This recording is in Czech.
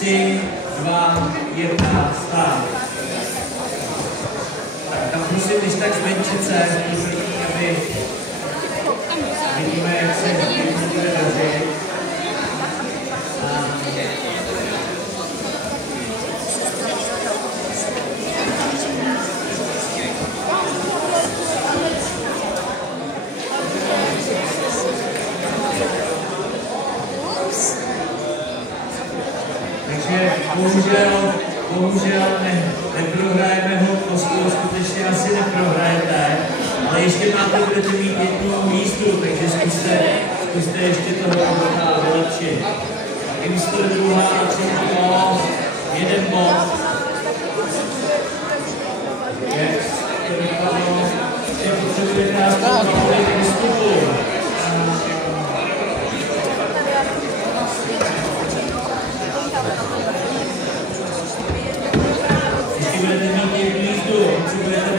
3, 2, 1, start. Tak tam prosím, když tak zmenšit se, aby vidíme, jak se bude dařit. Takže bohužel neprohrajeme ho, skutečně asi neprohrajete, ale ještě budete mít jednu jízdu, takže zkuste ještě toho vylepšit. Místo druhá, třetí bod, jeden bod. Jak to vypadlo, že potřebujete aspoň několik výstupů. Budete mít jednu jízdu, potřebujete